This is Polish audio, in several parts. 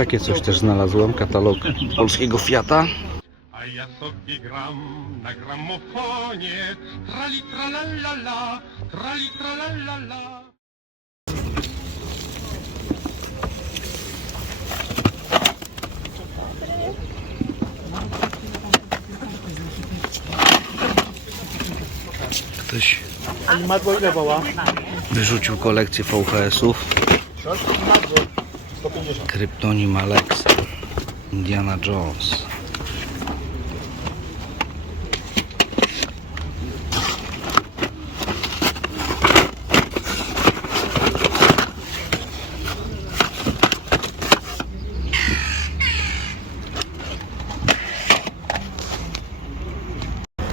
Takie coś też znalazłem, katalog polskiego Fiata. A ja sobie gram na gramofonie Trali tralalala, trali tralalala Ktoś wyrzucił kolekcję VHS-ów. Kryptonim Alexa. Indiana Jones.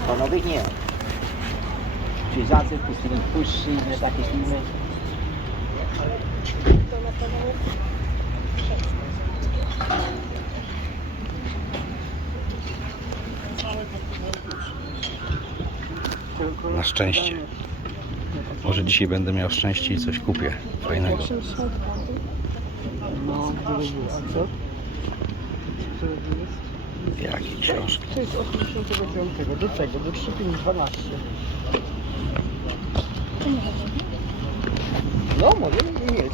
To nowych nie. Czy Zacek, Pustynek Puszczy, inne takie filmy. Na szczęście. Może dzisiaj będę miał szczęście i coś kupię fajnego. Jakie książki. To jest 85 do tego, do 3512. No, możemy mieć.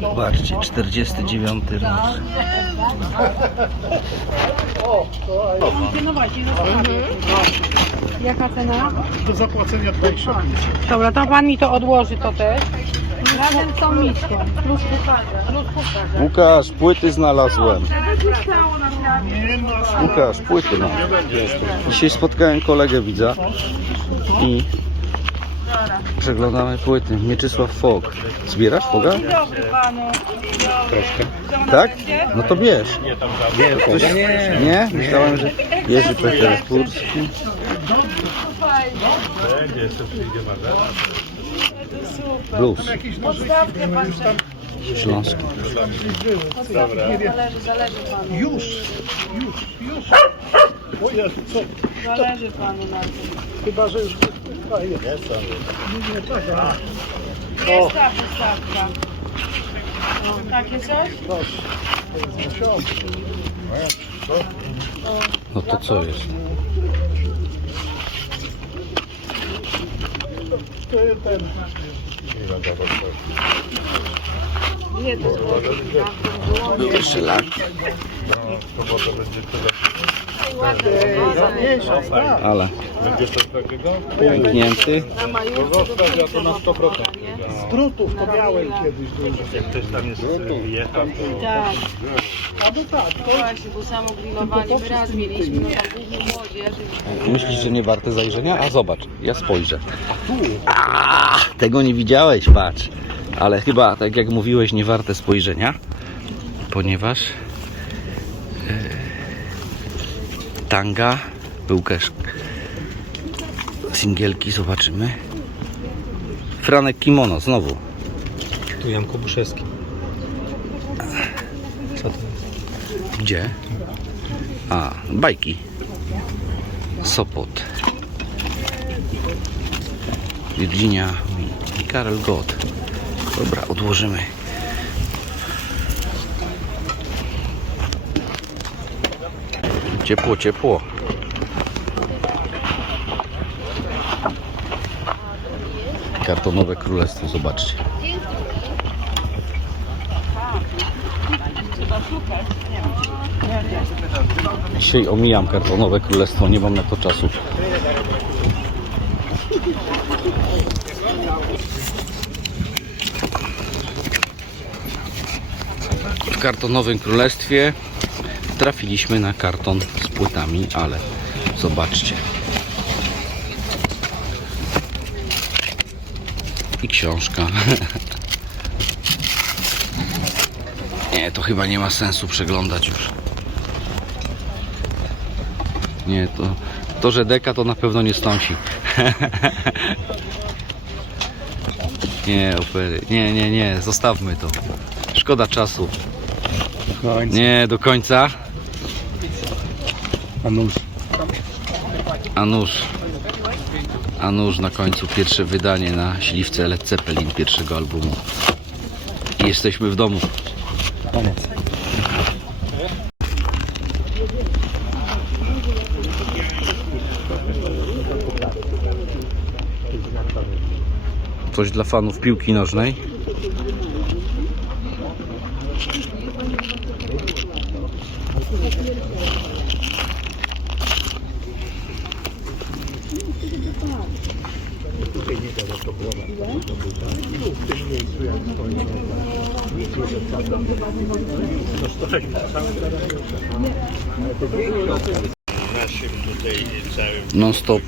Zobaczcie, 49 rok. O, to Jaka cena? do zapłacenia 25. Dobra, to pan mi to odłoży to też. Razem z tą miską. Plus kucharza. Łukasz, płyty znalazłem. No, Łukasz, płyty mam. Dzisiaj spotkałem kolegę widza i przeglądamy płyty. Mieczysław Fok. Zbierasz Foga? Dzień dobry panu. Tak? No to bierz. Ktoś... Nie? Myślałem, że Jerzy Petersburski. Blues. Podstawkę pan. Śląski. Zależy, zależy panu. już, już, już. O Jezu, co? Zależy panu na tym. Chyba, że już a, jest. Nie, nie, tak, a, Jest ta takie coś? To jest. No to co jest? To jest ten. Nie, to jest Były szylaki, Ładniejsza, tak. ale pęknięty. Na majówce to to na 100%. Z drutów to miałem kiedyś dużo. Tak, A no tak, to właśnie, bo samo grillowanie my raz mieliśmy, no tam głównie młodzież. Myślisz, że nie warte zajrzenia? A zobacz, ja spojrzę. A, tego nie widziałeś, patrz. Ale chyba, tak jak mówiłeś, nie warte spojrzenia, ponieważ e, tanga, Łukasz singielki, zobaczymy. Franek Kimono, znowu. Tu Jan Kobuszewski. Co to? Gdzie? A, bajki. Sopot. Virginia i Karel Gott. Dobra, odłożymy. Ciepło, ciepło. Kartonowe królestwo, zobaczcie. Dzisiaj omijam kartonowe królestwo, nie mam na to czasu. W kartonowym królestwie trafiliśmy na karton z płytami, ale zobaczcie. I książka. Nie, to chyba nie ma sensu przeglądać już. Nie, to, to że deka to na pewno nie stąsi. Nie, opery. Nie, nie, nie, zostawmy to. Szkoda czasu. Nie, do końca. A nóż. A nóż. A nóż na końcu pierwsze wydanie na śliwce Led Zeppelin pierwszego albumu. I jesteśmy w domu. Koniec. Coś dla fanów piłki nożnej. Non-stop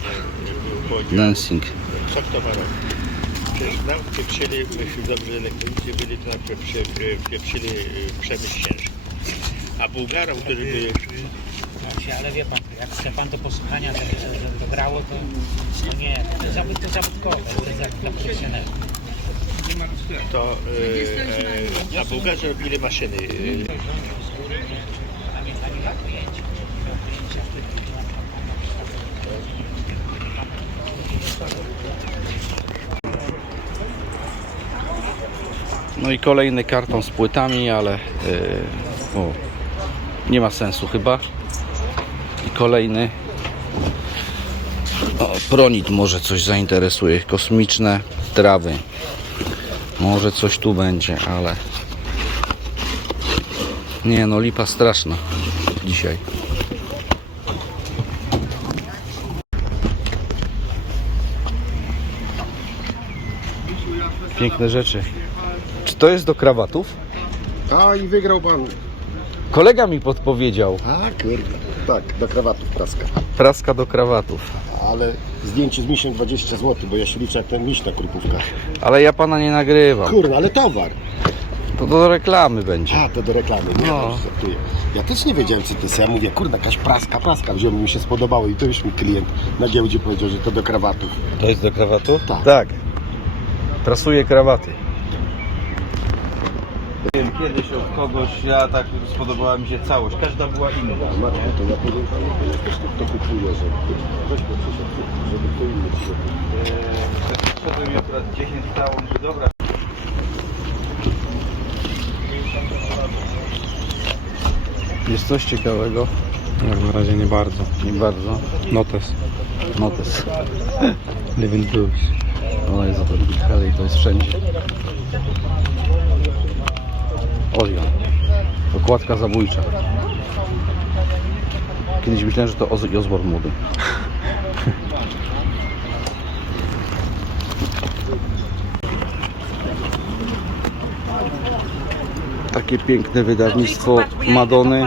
uchodzie. dancing. Co kto ma robić? Przecież nam pieprzyli, myśmy dobrze elektronicy byli, to nam pieprzyli, przemysł ciężki. A Bułgarom, którzy byli Właśnie, ale wie pan, jak chce pan do posłuchania, żeby to grało, to, to nie, to jest zawód, to jest za- dla profesjonalów. To, y, e, a Bułgarzy robili maszyny. No i kolejny karton z płytami, ale yy, o, nie ma sensu chyba. I kolejny o, Pronit może coś zainteresuje. Kosmiczne trawy. Może coś tu będzie, ale nie no lipa straszna dzisiaj. Piękne rzeczy. Czy to jest do krawatów? A i wygrał pan. Kolega mi podpowiedział. A kurde. Tak, do krawatów praska. Praska do krawatów. Ale zdjęcie z misiem 20 zł, bo ja się liczę jak ten miś na krupówkach. Ale ja pana nie nagrywam. Kurna, ale towar. To do reklamy będzie. A, to do reklamy. Nie, No. no. Ja też nie wiedziałem co to jest. Ja mówię, kurde, jakaś praska, praska wziąłem, mi się spodobało i to już mi klient na giełdzie powiedział, że to do krawatów. To jest do krawatu? Tak. Tak. Prasuję krawaty. Kiedyś od kogoś, ja tak spodobała mi się całość. Każda była inna. A matko, to ja powiem panu, to też to kupuję, że weź go przyszedł, żeby to inny przyszedł. Wszedłem i akurat 10 stało, mówię, dobra. Jest coś ciekawego? Jak na razie nie bardzo. Nie bardzo. Notes. Notes. Living Blues. O Jezu, to Big Halley to jest wszędzie. Orion. Okładka zabójcza. Kiedyś myślałem, że to Ozzy Osbourne młody. Takie piękne wydawnictwo Madony,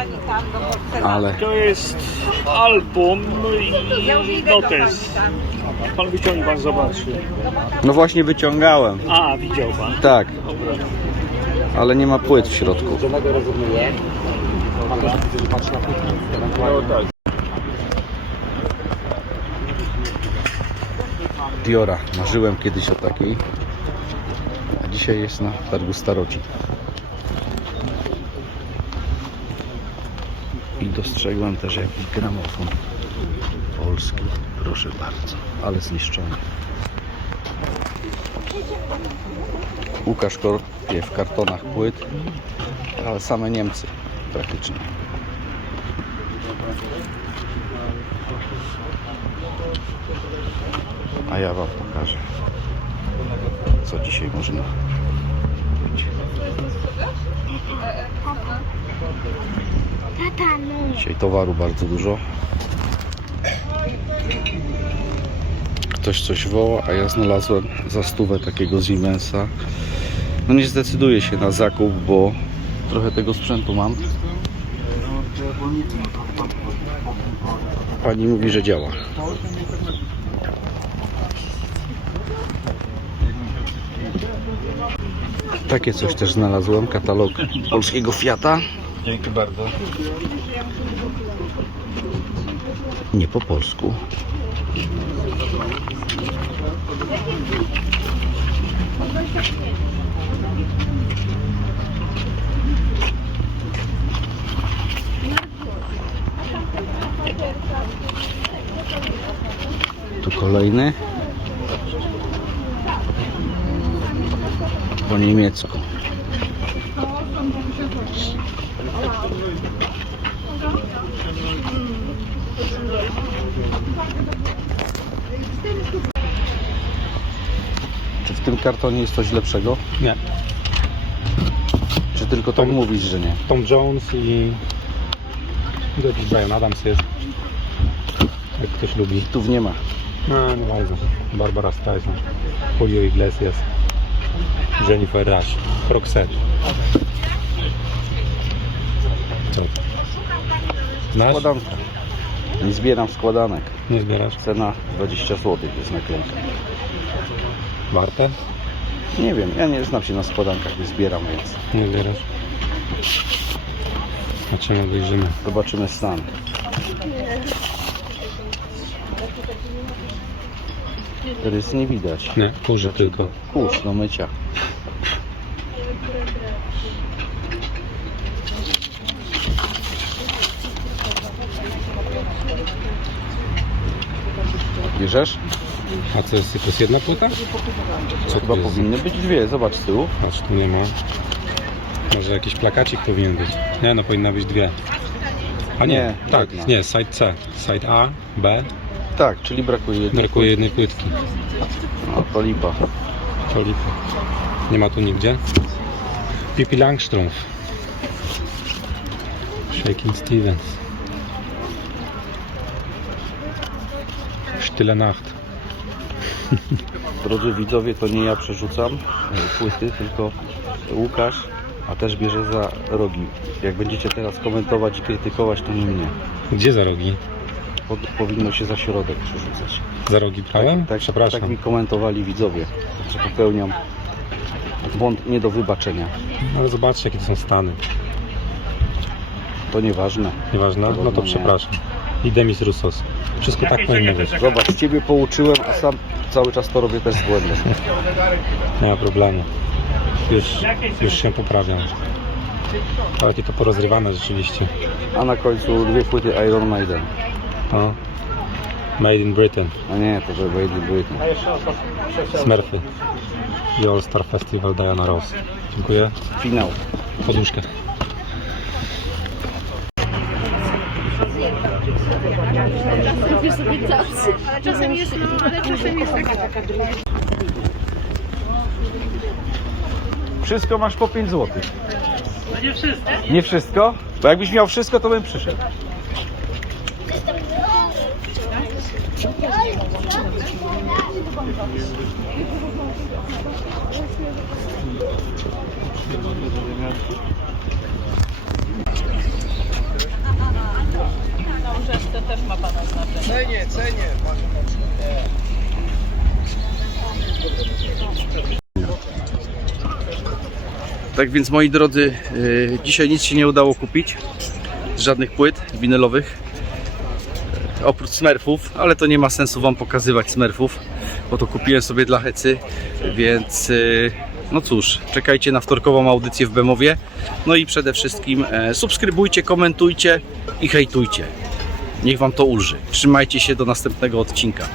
ale To jest album i notes. Pan wyciągnie, pan zobaczy. no właśnie wyciągałem. A, widział pan. Tak. Ale nie ma płyt w środku. Diora. Marzyłem kiedyś o takiej. A dzisiaj jest na targu staroci. I dostrzegłem też jakiś gramofon polski. Proszę bardzo. Ale zniszczony. Łukasz Korpie w kartonach płyt, ale same Niemcy praktycznie. A ja Wam pokażę, co dzisiaj można kupić. Dzisiaj towaru bardzo dużo. Ktoś coś woła, a ja znalazłem za stówę takiego Siemensa. No nie zdecyduję się na zakup, bo trochę tego sprzętu mam. Pani mówi, że działa. Takie coś też znalazłem, katalog polskiego Fiata. Dzięki bardzo. Nie po polsku. Tu kolejny po niemiecku. Thank you. Czy w tym kartonie jest coś lepszego? Nie. Czy tylko tak Tom- mówisz, że nie? Tom Jones i... Jakiś Brian Adams jest. Jak ktoś lubi. Tu nie ma. No, nie bardzo. Barbara Streisand, Julio Iglesias, Jennifer Rush, Roxette. Co? Znasz? Składanka. Nie zbieram składanek. Nie zbierasz? Cena 20 zł jest naklejka. Warte? Nie wiem, ja nie znam się na składankach, nie zbieram, więc Nie zbierasz. Zobaczymy, obejrzymy. zobaczymy stan. Rys nie widać. Nie, kurze tylko. Kurz do mycia. Bierzesz? A co jest, to jest jedna płyta? Co Chyba jest? powinny być dwie, zobacz z tyłu. Patrz, tu nie ma. Może jakiś plakacik powinien być. Nie, no powinna być dwie. A nie, Nie, tak, jedna. nie, side C. Side A, B, Tak, czyli brakuje jednej. brakuje jednej płytki. No to lipa. To lipa. Nie ma tu nigdzie. Pippi Langstrumpf. Shaking Stevens. Stille Nacht. Drodzy widzowie, to nie ja przerzucam e, płyty, tylko Łukasz, a też bierze za rogi. Jak będziecie teraz komentować i krytykować, to nie mnie. Gdzie za rogi? Po, powinno się za środek przerzucać. Za rogi prałem? tak, Przepraszam. tak mi komentowali widzowie, że popełniam błąd nie do wybaczenia. Ale zobaczcie jakie to są stany. To nieważne. Nieważne? No to Nie. przepraszam. I Demis Russos. Wszystko tak powinno być. Zobacz, Ciebie pouczyłem, a sam cały czas to robię też z błędem. Nie ma problemu. Już, już się poprawiam. Ale jakie to porozrywane rzeczywiście. A na końcu dwie płyty Iron Maiden. No. Made in Britain. A nie, to że Made in Britain. Smurfy. I All Star Festival Diana Ross. Dziękuję. Finał. Poduszkę. Wszystko masz po 5 zł. nie wszystko. Nie wszystko? Bo jakbyś miał wszystko, to bym przyszedł. Tak więc moi drodzy, yy, dzisiaj nic się nie udało kupić z żadnych płyt winylowych yy, oprócz Smurfów, ale to nie ma sensu Wam pokazywać Smurfów, bo to kupiłem sobie dla Hecy, więc yy, no cóż, czekajcie na wtorkową audycję w Bemowie, no i przede wszystkim e, subskrybujcie, komentujcie i hejtujcie. Niech Wam to ulży. Trzymajcie się do następnego odcinka.